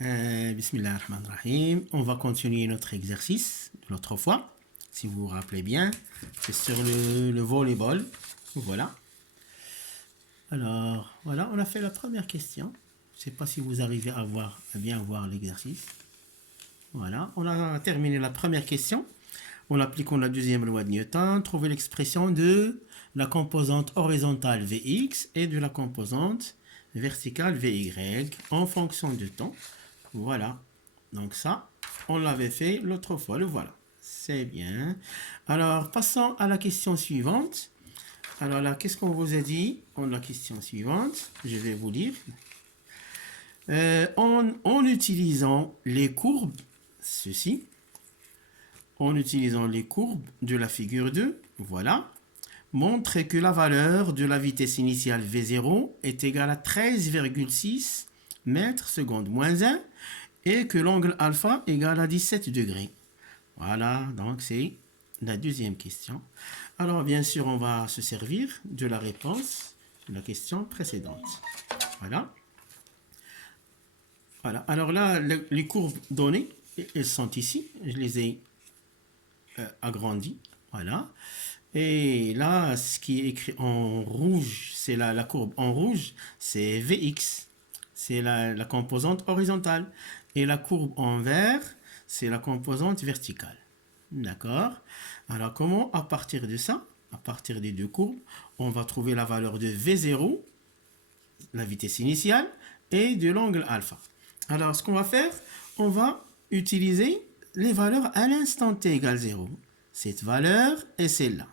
Bismillah ar-Rahman ar-Rahim. On va continuer notre exercice de l'autre fois. Si vous vous rappelez bien, c'est sur le volleyball. Voilà. Alors, voilà, on a fait la première question. Je ne sais pas si vous arrivez à bien voir l'exercice. Voilà, on a terminé la première question. En appliquant la deuxième loi de Newton, trouver l'expression de la composante horizontale Vx et de la composante verticale Vy en fonction du temps. Voilà. Donc ça, on l'avait fait l'autre fois. Le voilà. C'est bien. Alors, passons à la question suivante. Alors là, qu'est-ce qu'on vous a dit en la question suivante? Je vais vous lire. En utilisant les courbes, ceci, en utilisant les courbes de la figure 2, voilà, montre que la valeur de la vitesse initiale V0 est égale à 13,6 mètres secondes moins 1 et que l'angle alpha est égal à 17 degrés. Voilà, donc c'est la deuxième question. Alors bien sûr, on va se servir de la réponse de la question précédente. Voilà. Voilà. Alors là, les courbes données, elles sont ici. Je les ai agrandies. Voilà. Et là, ce qui est écrit en rouge, c'est la courbe en rouge, c'est Vx. C'est la composante horizontale. Et la courbe en vert, c'est la composante verticale. D'accord? Alors, comment, à partir de ça, à partir des deux courbes, on va trouver la valeur de V0, la vitesse initiale, et de l'angle alpha. Alors, ce qu'on va faire, on va utiliser les valeurs à l'instant t égale 0. Cette valeur et celle-là.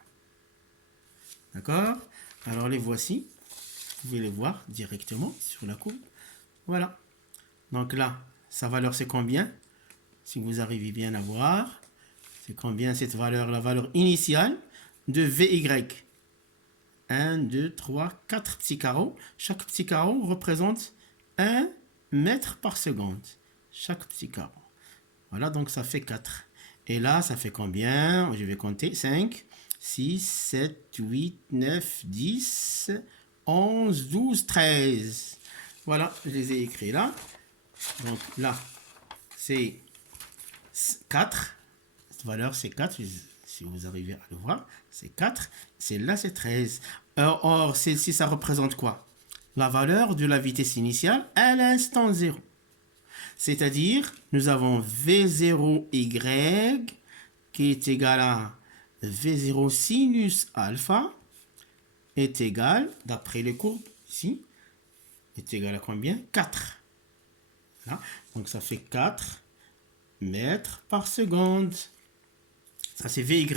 D'accord? Alors, les voici. Vous pouvez les voir directement sur la courbe. Voilà. Donc là, sa valeur, c'est combien? Si vous arrivez bien à voir, c'est combien cette valeur? La valeur initiale de Vy. 1, 2, 3, 4 petits carreaux. Chaque petit carreau représente 1 mètre par seconde. Chaque petit carreau. Voilà, donc ça fait 4. Et là, ça fait combien? Je vais compter. 5, 6, 7, 8, 9, 10, 11, 12, 13. Voilà, je les ai écrits là. Donc là, c'est 4. Cette valeur, c'est 4. Si vous arrivez à le voir, c'est 4. Celle-là, c'est 13. Or, celle-ci, ça représente quoi? La valeur de la vitesse initiale à l'instant 0. C'est-à-dire, nous avons V0Y qui est égal à V0 sinus alpha est égal, d'après les courbes ici, est égal à combien? 4. Voilà. Donc ça fait 4 mètres par seconde. Ça c'est Vy.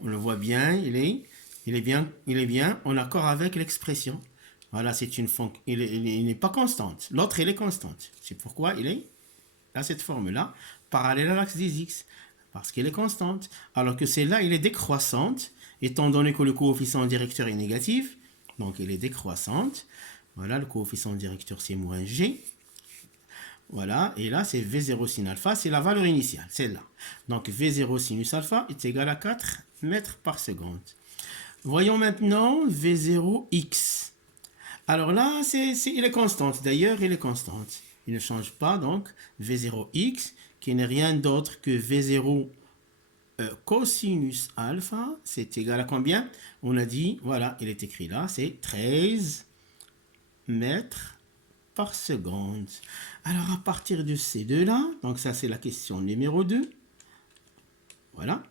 On le voit bien, il est bien en accord avec l'expression. Voilà, c'est une fonction. Il n'est pas constante. L'autre, il est constante. C'est pourquoi il est à cette forme-là, parallèle à l'axe des x. Parce qu'elle est constante. Alors que celle-là, elle est décroissante, étant donné que le coefficient directeur est négatif. Donc, elle est décroissante. Voilà, le coefficient directeur, c'est moins g. Voilà, et là, c'est V0 sin alpha, c'est la valeur initiale, celle-là. Donc, V0 sinus alpha est égal à 4 mètres par seconde. Voyons maintenant V0x. Alors là, il est constante. D'ailleurs, il est constante. Il ne change pas, donc V0x, qui n'est rien d'autre que V0 cosinus alpha, c'est égal à combien? On a dit, voilà, il est écrit là, c'est 13 mètres par seconde. Alors, à partir de ces deux-là, donc ça, c'est la question numéro 2. Voilà.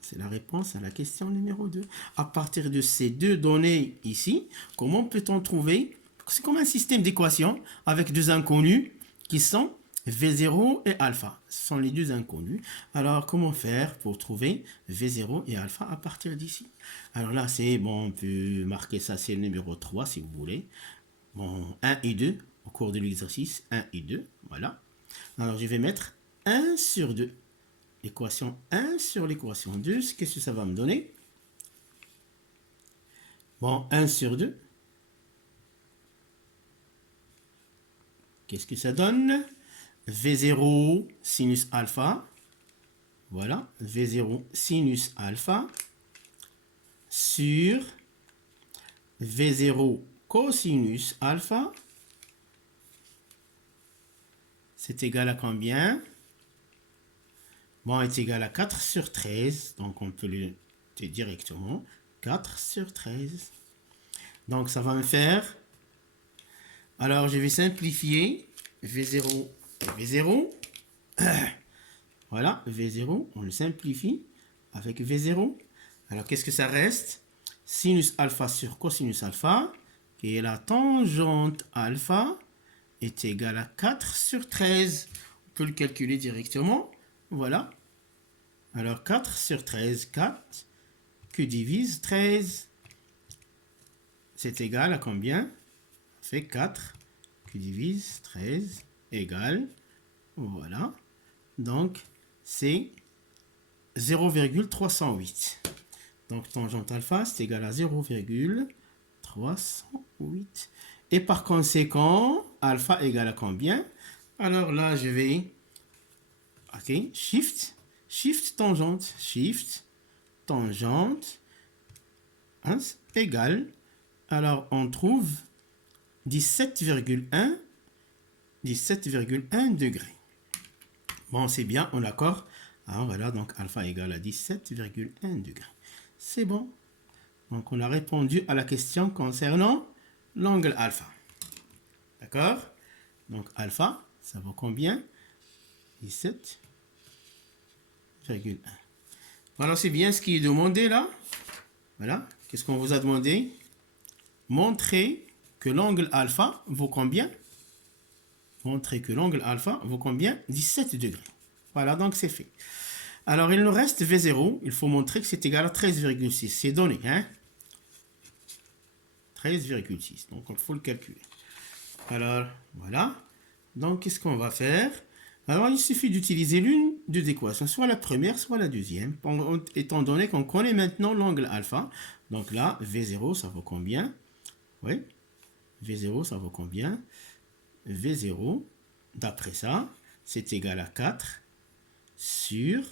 C'est la réponse à la question numéro 2. À partir de ces deux données ici, comment peut-on trouver? C'est comme un système d'équations avec deux inconnus qui sont V0 et alpha. Ce sont les deux inconnus. Alors, comment faire pour trouver V0 et alpha à partir d'ici? Alors là, c'est bon, on peut marquer ça, c'est le numéro 3 si vous voulez. Bon, 1 et 2 au cours de l'exercice, 1 et 2, voilà. Alors, je vais mettre 1 sur 2. L'équation 1 sur l'équation 2, qu'est-ce que ça va me donner? Bon, 1 sur 2. Qu'est-ce que ça donne? V0 sinus alpha. Voilà, V0 sinus alpha sur V0 cosinus alpha c'est égal à combien? Bon, est égal à 4 sur 13. Donc, on peut le dire directement. 4 sur 13. Donc, ça va me faire... Alors, je vais simplifier. V0 et V0. Voilà, V0, on le simplifie avec V0. Alors, qu'est-ce que ça reste? Sinus alpha sur cosinus alpha, qui est la tangente alpha, est égale à 4 sur 13. On peut le calculer directement. Voilà. Alors, 4 sur 13, 4, que divise 13. C'est égal à combien? Ça fait 4, que divise 13, égale, voilà. Donc, c'est 0,308. Donc, tangente alpha, c'est égal à 0,308. Et par conséquent, alpha égale à combien? Alors là, je vais... OK, shift tangente. Shift tangente hein, égale... Alors, on trouve 17,1 degrés. Bon, c'est bien, on est d'accord. Ah, voilà, donc alpha égale à 17,1 degrés. C'est bon. Donc, on a répondu à la question concernant l'angle alpha. D'accord? Donc, alpha, ça vaut combien? 17,1. Voilà, c'est bien ce qui est demandé là. Voilà. Qu'est-ce qu'on vous a demandé? Montrer que l'angle alpha vaut combien? Montrer que l'angle alpha vaut combien? 17 degrés. Voilà, donc c'est fait. Alors, il nous reste V0. Il faut montrer que c'est égal à 13,6. C'est donné, hein? 13,6. Donc, il faut le calculer. Alors, voilà. Donc, qu'est-ce qu'on va faire? Alors, il suffit d'utiliser l'une des équations, soit la première, soit la deuxième, étant donné qu'on connaît maintenant l'angle alpha. Donc là, V0, ça vaut combien? Oui. V0, ça vaut combien? V0, d'après ça, c'est égal à 4 sur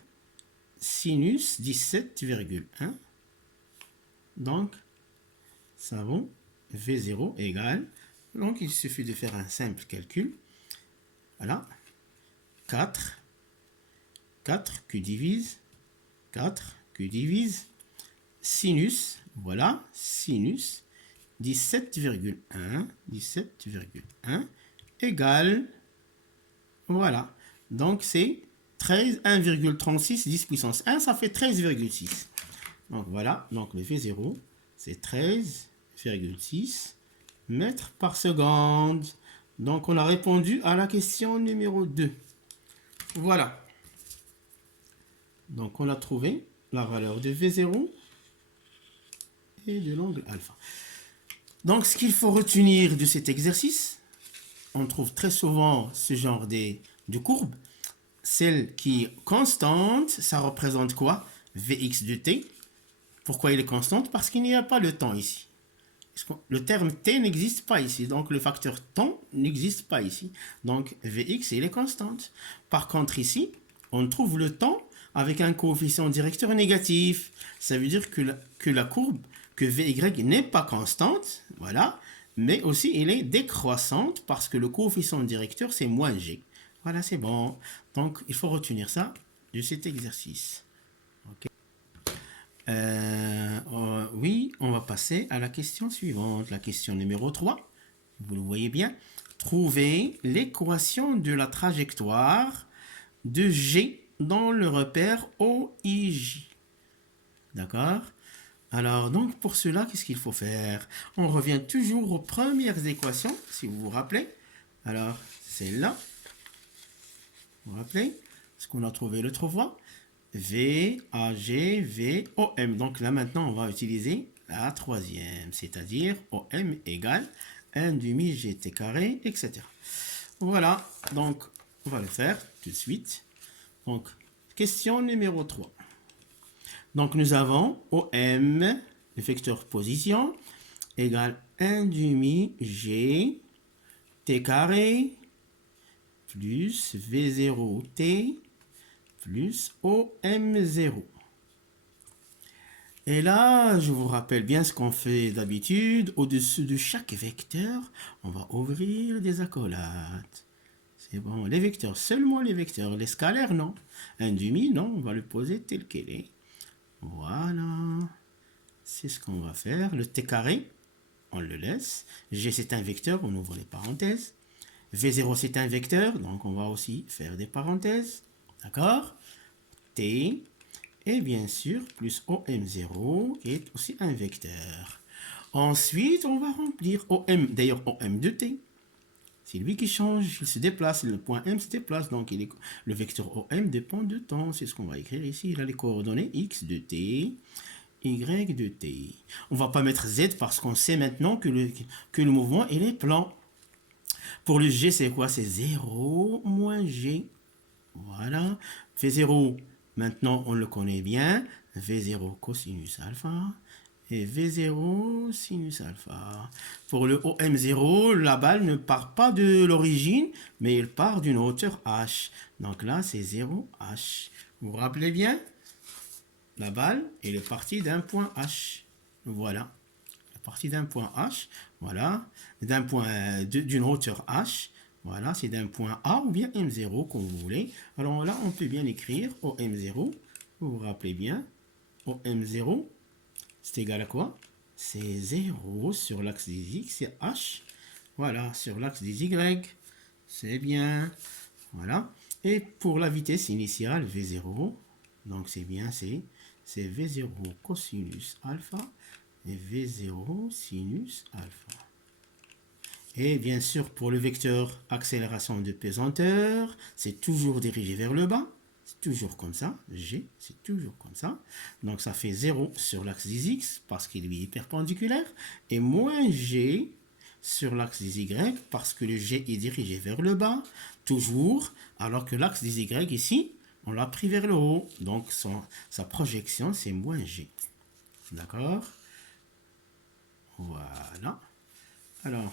sinus 17,1. Donc, ça vaut V0 égale. Donc, il suffit de faire un simple calcul. Voilà. 4 que divise 4 que divise sinus. Voilà. Sinus 17,1 égale. Voilà. Donc, c'est 13, 1,36, 10 puissance 1, ça fait 13,6. Donc, voilà. Donc, le V0, c'est 13,6 mètres par seconde. Donc, on a répondu à la question numéro 2. Voilà. Donc, on a trouvé la valeur de V0 et de l'angle alpha. Donc, ce qu'il faut retenir de cet exercice, on trouve très souvent ce genre de courbe. Celle qui est constante, ça représente quoi? Vx de t. Pourquoi il est constante? Parce qu'il n'y a pas le temps ici. Le terme t n'existe pas ici. Donc, le facteur temps n'existe pas ici. Donc, Vx, il est constante. Par contre, ici, on trouve le temps avec un coefficient directeur négatif. Ça veut dire que la courbe, que Vy n'est pas constante. Voilà. Mais aussi, elle est décroissante parce que le coefficient directeur, c'est moins g. Voilà, c'est bon. Donc, il faut retenir ça de cet exercice. OK. Oui, on va passer à la question suivante. La question numéro 3. Vous le voyez bien. Trouvez l'équation de la trajectoire de G dans le repère OIJ. D'accord? Alors, donc, pour cela, qu'est-ce qu'il faut faire? On revient toujours aux premières équations, si vous vous rappelez. Alors, c'est là. Vous vous rappelez? Ce qu'on a trouvé l'autre fois. V, AG, V, OM. Donc là, maintenant, on va utiliser la troisième, c'est-à-dire OM égale 1 demi GT carré, etc. Voilà, donc, on va le faire tout de suite. Donc, question numéro 3. Donc, nous avons OM, le vecteur position, égale 1 demi G T carré plus V0 T plus OM0. Et là, je vous rappelle bien ce qu'on fait d'habitude. Au-dessus de chaque vecteur, on va ouvrir des accolades. C'est bon. Les vecteurs, seulement les vecteurs. Les scalaires, non. Un demi, non. On va le poser tel qu'il est. Voilà. C'est ce qu'on va faire. Le t carré, on le laisse. G, c'est un vecteur. On ouvre les parenthèses. V0, c'est un vecteur. Donc, on va aussi faire des parenthèses. D'accord? T. Et bien sûr, plus OM0 est aussi un vecteur. Ensuite, on va remplir OM. D'ailleurs, OM de T. C'est lui qui change, il se déplace, le point M se déplace, donc le vecteur OM dépend de temps. C'est ce qu'on va écrire ici. Il a les coordonnées X de T, Y de T. On ne va pas mettre Z parce qu'on sait maintenant que le mouvement il est plan. Pour le G, c'est quoi? C'est 0 moins G. Voilà. V0, maintenant on le connaît bien. V0 cosinus alpha. Et V0 sinus alpha. Pour le OM0, la balle ne part pas de l'origine, mais elle part d'une hauteur h. Donc là, c'est 0h. Vous vous rappelez bien? La balle, elle est partie d'un point h. Voilà. Elle est partie d'un point h. Voilà. D'un point, d'une hauteur h. Voilà, c'est d'un point A ou bien M0, comme vous voulez. Alors là, on peut bien écrire OM0. Vous vous rappelez bien? OM0. C'est égal à quoi? C'est 0 sur l'axe des X, c'est H. Voilà, sur l'axe des Y. C'est bien. Voilà. Et pour la vitesse initiale, V0, donc c'est bien, c'est V0 cosinus alpha et V0 sinus alpha. Et bien sûr, pour le vecteur accélération de pesanteur, c'est toujours dirigé vers le bas. Toujours comme ça, G, c'est toujours comme ça. Donc ça fait 0 sur l'axe des X parce qu'il lui est perpendiculaire et moins G sur l'axe des Y parce que le G est dirigé vers le bas, toujours, alors que l'axe des Y ici, on l'a pris vers le haut. Donc sa projection, c'est moins G. D'accord? Voilà. Alors,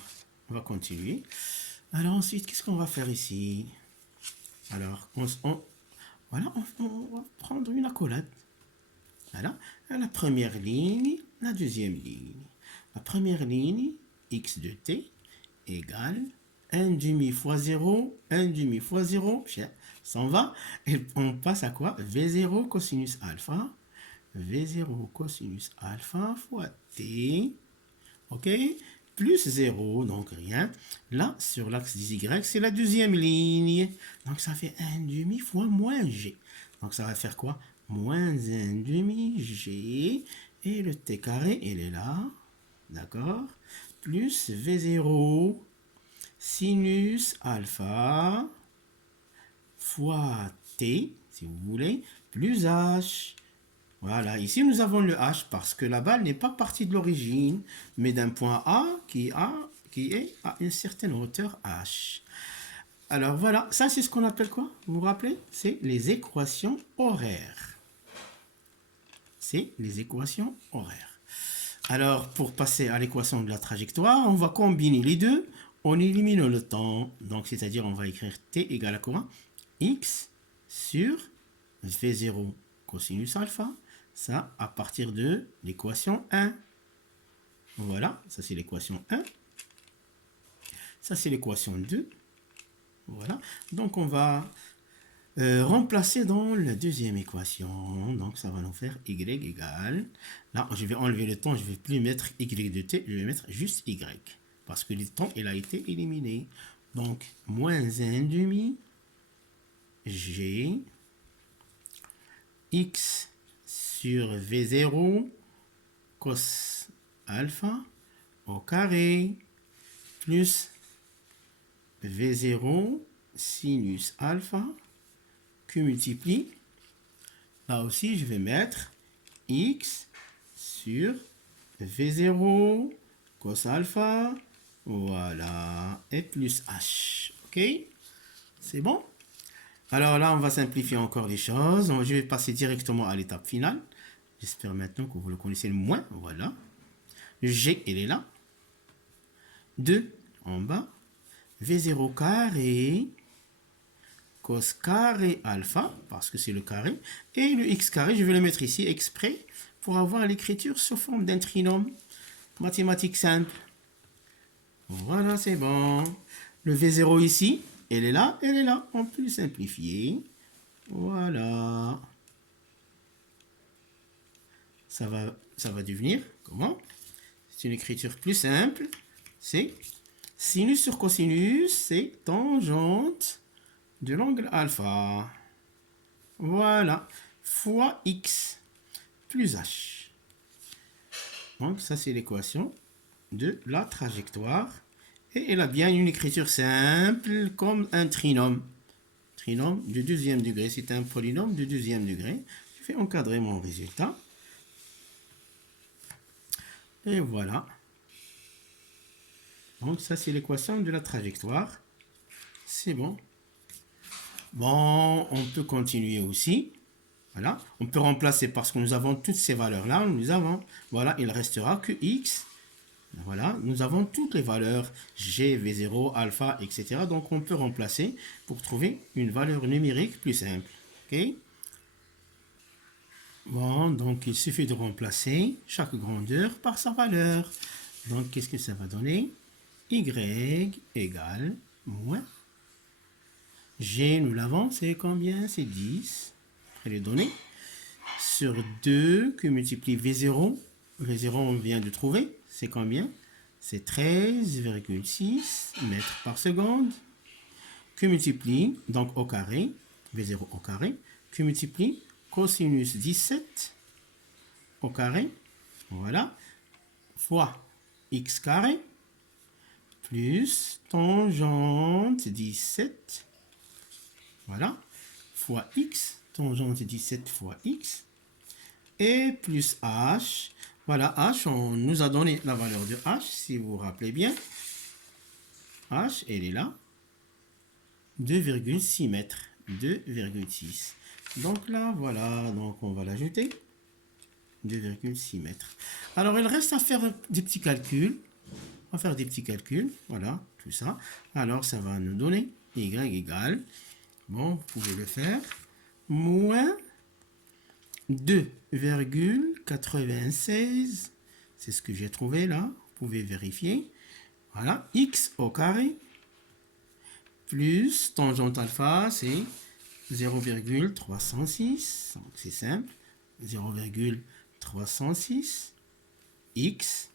on va continuer. Alors ensuite, qu'est-ce qu'on va faire ici? Alors, voilà, on va prendre une accolade. Voilà, la première ligne, la deuxième ligne. La première ligne, x de t, égale 1 demi fois 0, 1 demi fois 0, s'en va. Et on passe à quoi? V0 cosinus alpha, V0 cosinus alpha fois t, ok? Plus 0, donc rien. Là, sur l'axe des Y, c'est la deuxième ligne. Donc, ça fait 1 demi fois moins G. Donc, ça va faire quoi? Moins 1 demi G. Et le T carré, il est là. D'accord? Plus V0 sinus alpha fois T, si vous voulez, plus H. Voilà, ici nous avons le H parce que la balle n'est pas partie de l'origine, mais d'un point A qui est à une certaine hauteur H. Alors voilà, ça c'est ce qu'on appelle quoi? Vous vous rappelez? C'est les équations horaires. C'est les équations horaires. Alors pour passer à l'équation de la trajectoire, on va combiner les deux. On élimine le temps, donc c'est-à-dire on va écrire T égale à quoi? X sur V0 cosinus alpha. Ça, à partir de l'équation 1. Voilà, ça c'est l'équation 1. Ça c'est l'équation 2. Voilà, donc on va remplacer dans la deuxième équation. Donc ça va nous faire y égale. Là, je vais enlever le temps, je ne vais plus mettre y de t, je vais mettre juste y. Parce que le temps, il a été éliminé. Donc, moins 1 demi g x sur V0 cos alpha au carré plus V0 sinus alpha que multiplie. Là aussi, je vais mettre x sur V0 cos alpha. Voilà. Et plus h. OK? C'est bon? Alors là, on va simplifier encore les choses. Je vais passer directement à l'étape finale. J'espère maintenant que vous le connaissez le moins. Voilà. G, il est là. 2 en bas. V0 carré cos carré alpha, parce que c'est le carré. Et le x carré, je vais le mettre ici exprès pour avoir l'écriture sous forme d'un trinôme. Mathématique simple. Voilà, c'est bon. Le V0 ici, elle est là, elle est là. On peut simplifier. Voilà. Ça va devenir comment? C'est une écriture plus simple. C'est sinus sur cosinus, c'est tangente de l'angle alpha. Voilà. Fois x plus h. Donc ça, c'est l'équation de la trajectoire. Et elle a bien une écriture simple comme un trinôme. Trinôme de deuxième degré. C'est un polynôme de deuxième degré. Je vais encadrer mon résultat. Et voilà. Donc ça, c'est l'équation de la trajectoire. C'est bon. Bon, on peut continuer aussi. Voilà. On peut remplacer parce que nous avons toutes ces valeurs-là. Nous avons, voilà, il restera que x. Voilà, nous avons toutes les valeurs g, v0, alpha, etc. Donc on peut remplacer pour trouver une valeur numérique plus simple. Ok? Bon, donc il suffit de remplacer chaque grandeur par sa valeur. Donc qu'est-ce que ça va donner? Y égale moins. G, nous l'avons, c'est combien? C'est 10. Après les données. Sur 2 que multiplie V0. V0, on vient de trouver. C'est combien? C'est 13,6 mètres par seconde. Que multiplie, donc au carré, V0 au carré, que multiplie cosinus 17 au carré, voilà, fois x carré, plus tangente 17, voilà, fois x, tangente 17 fois x, et plus h. Voilà, h, on nous a donné la valeur de h, si vous vous rappelez bien. H, elle est là. 2,6 mètres. 2,6. Donc là, voilà, donc on va l'ajouter. 2,6 mètres. Alors, il reste à faire des petits calculs. On va faire des petits calculs. Voilà, tout ça. Alors, ça va nous donner y égale, bon, vous pouvez le faire, moins 2,96. C'est ce que j'ai trouvé là. Vous pouvez vérifier. Voilà, x au carré plus tangente alpha, c'est 0,306. Donc c'est simple. 0,306 x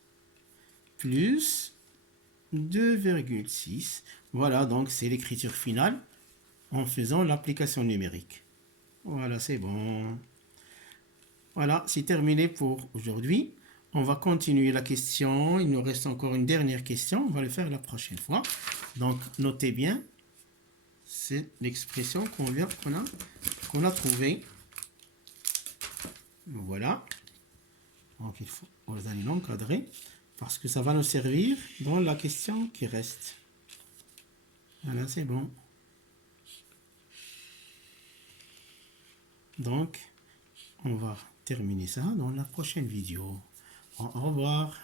plus 2,6. Voilà, donc c'est l'écriture finale en faisant l'application numérique. Voilà, c'est bon. Voilà, c'est terminé pour aujourd'hui. On va continuer la question. Il nous reste encore une dernière question. On va le faire la prochaine fois. Donc, notez bien. C'est l'expression qu'on a trouvée. Voilà. Donc, vous allez l'encadrer parce que ça va nous servir dans la question qui reste. Voilà, c'est bon. Donc, on va terminer ça dans la prochaine vidéo. Au revoir.